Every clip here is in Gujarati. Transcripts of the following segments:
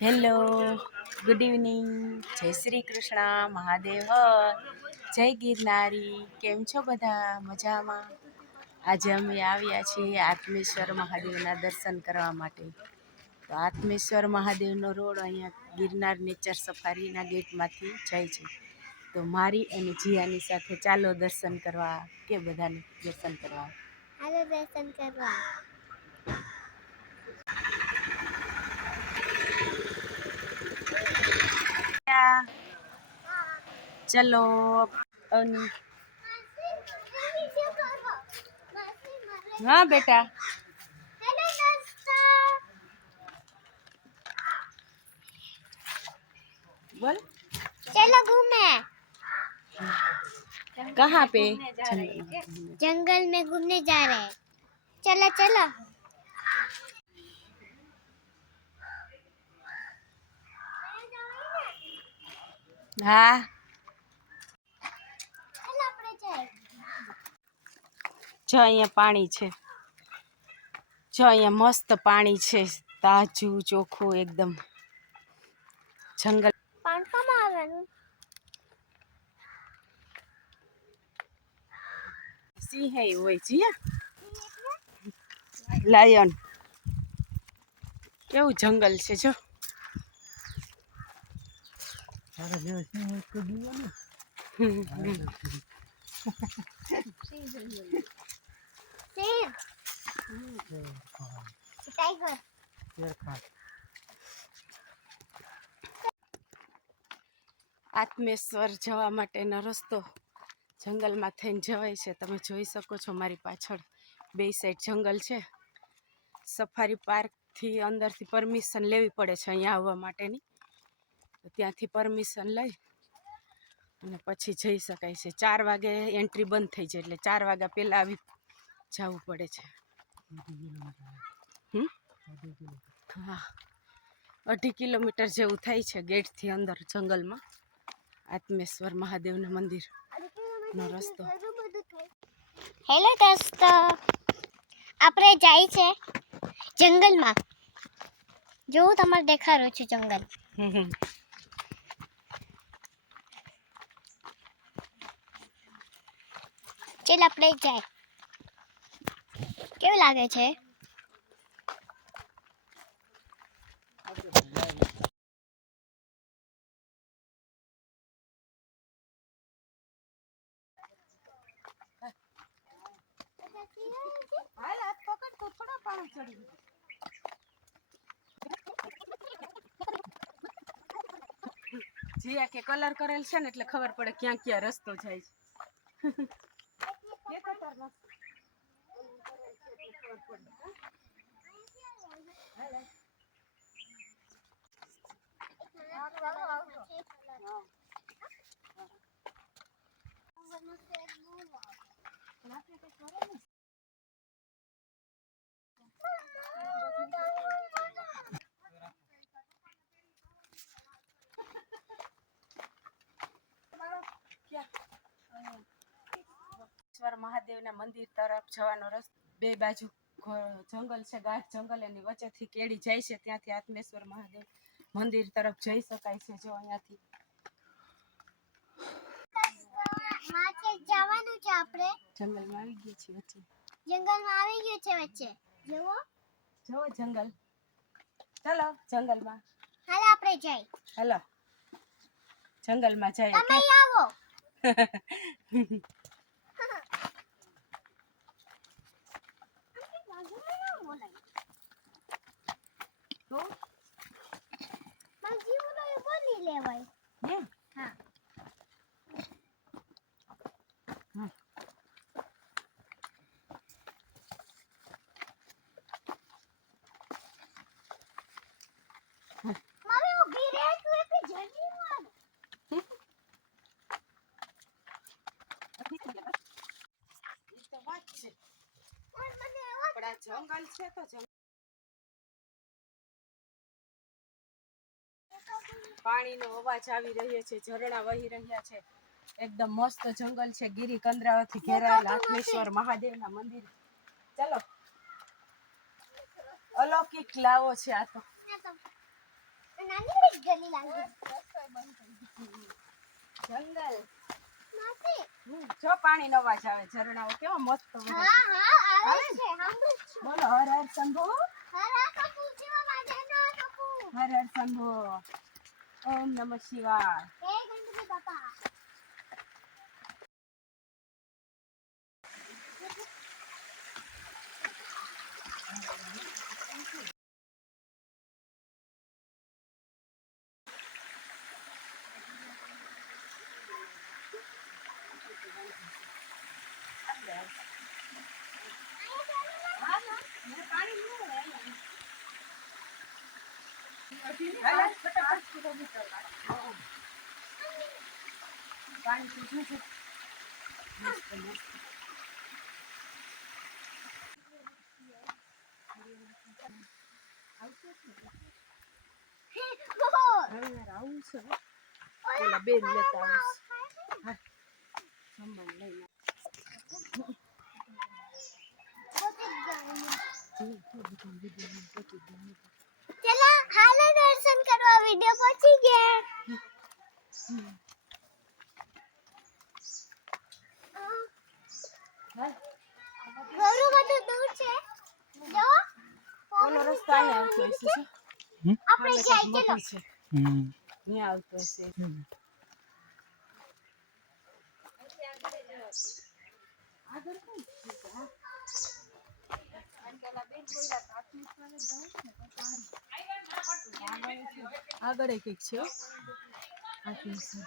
હેલો, ગુડ ઇવનિંગ, જય શ્રી કૃષ્ણ મહાદેવ, જય ગિરનારી. કેમ છો બધા? મજામાં? આજે અમે આવ્યા છીએ આત્મેશ્વર મહાદેવના દર્શન કરવા માટે. તો આત્મેશ્વર મહાદેવનો રોડ અહીંયા ગિરનાર નેચર સફારીના ગેટમાંથી જાય છે. તો મારી અને જીયાની સાથે ચાલો દર્શન કરવા. કે બધાને દર્શન કરવા? હાલો દર્શન કરવા. ચલો. હા બેટા, बोल चलो घूमे। कहाँ पे? जंगल में घूमने जा रहे हैं। चलो चलो। हाँ, જો અહીંયા પાણી છે. જો અહીંયા મસ્ત પાણી છે, તાજું ચોખ્ખું એકદમ. જંગલ પાંચમાં આવવાનું. સિંહ હોય છે, લાયન. કેવું જંગલ છે જો. टाइगर આત્મેશ્વર જવા માટેનો રસ્તો જંગલમાં થઈને જવાય છે. તમે જોઈ શકો છો મારી પાછળ બે સાઈડ જંગલ છે. સફારી પાર્કથી અંદરથી પરમિશન લેવી પડે છે અહીંયા આવવા માટેની. ત્યાંથી પરમિશન લઈ અને પછી જઈ શકાય છે. 4 વાગે એન્ટ્રી બંધ થઈ જાય, એટલે 4 વાગ્યા પહેલાં આવી જવું પડે છે. હા, 2.5 કિલોમીટર જેવું થાય છે ગેટથી અંદર જંગલમાં. આત્મેશ્વર મહાદેવના મંદિરનો રસ્તો. હેલો દોસ્તો, આપણે જાય છે જંગલમાં. જો તમારે દેખાડું છું જંગલ. ચાલ આપણે જાય. કેવું લાગે છે? જીયા કે કલર કરેલ છે ને એટલે ખબર પડે ક્યાં ક્યાં રસ્તો જાય છે. મહાદેવના મંદિર તરફ જવાનો રસ્તો. બે બાજુ જંગલ છે, ગાઢ જંગલ. એની વચ્ચેથી કેડી જાય છે. ત્યાંથી આત્મેશ્વર મહાદેવ મંદિર તરફ જઈ શકાય છે. જો અહીંયાથી જવાનું છે. આપણે જંગલમાં આવી ગયા છીએ વચ્ચે. જંગલમાં આવી ગયું છે વચ્ચે. જુઓ જો જંગલ. ચાલો જંગલમાં. હાલો આપણે જાય. હાલો જંગલમાં જાય. તમે આવો. તો જીવનો એ બોલી લેવાય. હા. મમ્મી ઊભી રહે, તું એક જલ્દી આવ. તો વાત છે. પણ આ જંગલ છે તો પાણીનો અવાજ આવી રહ્યો છે, ઝરણા વહી રહ્યા છે. એકદમ મસ્ત જંગલ છે. ગિરી કંદરાઓથી ઘેરાયેલ આત્મેશ્વર મહાદેવના મંદિર. ચાલો, અલૌકિક લાવો છે આ તો. નાની જ ગલી લાગે જંગલ માસી જો પાણી નો અવાજ આવે ઝરણાઓ કેવા મસ્ત વહે છે. હા આવે છે સાંભળું છું બોલો હર હર શંભુ હરા કપૂ જીવા માજેના કપૂ હર હર શંભુ ઓમ નમઃ શિવાય. હે ગણપતિ બાપા પાણી પીધું છે મસ્ત મસ્ત. હવે આવું છે ઓલા બેન લેતા આવશે. સામાન લઈને ચલો હાલો દર્શન કરવા વિડિયો પહોંચી ગયા ઘણું બધું દૂર છે જો ઓલો રસ્તો અહીંયા આવતો હશે શું? આપણે જાય ચલો મોટી છે અહીંયા આવતો હશે. આગળ કઈ છે હા? આગળ કંઈક છે હો. આટલું છે.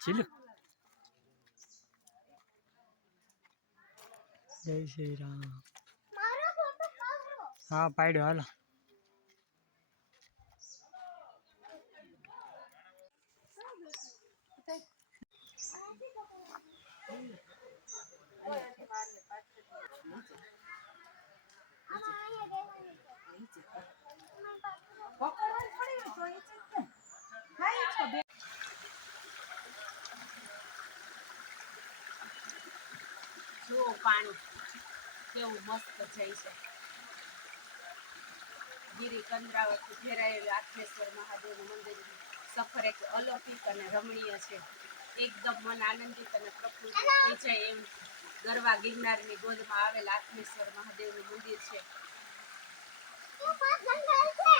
ચીલું જય શ્રી રામ. મારો ફોટો પાડો હા પાડ્યો હાલો. જુઓ પાણી કેવું મસ્ત જાય છે. ગિરી કંદરાવતથી ઘેરાયેલું આત્મેશ્વર મહાદેવનું મંદિર સફર એક અલૌકિક અને રમણીય છે. એકદમ મન આનંદિત અને પ્રફુલ્લિત થઈ જાય એમ ગરવા ગિરનારની ગોદમાં આવેલ આત્મેશ્વર મહાદેવનું મંદિર છે. તું પાસ ગંગાલ છે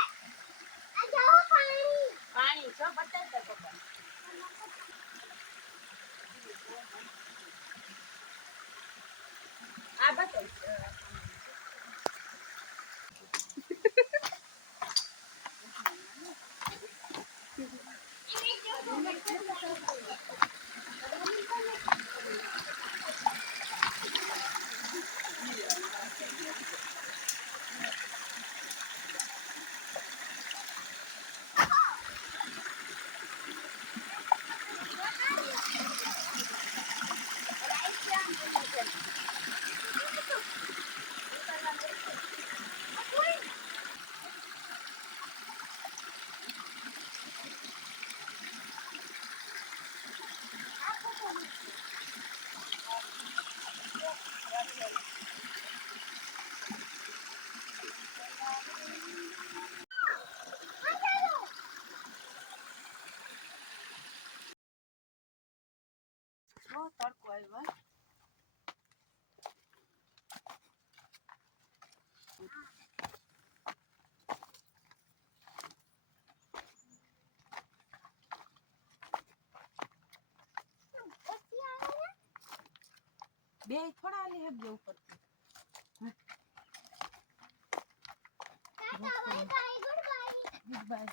આ જાઓ પાણી પાણી જો બતાય તો પપ્પા. આ બતાય હો તડકો આવ્યો હે. બે થોડા લે હગે ઉપર Tata bye bye good bye. Good bye.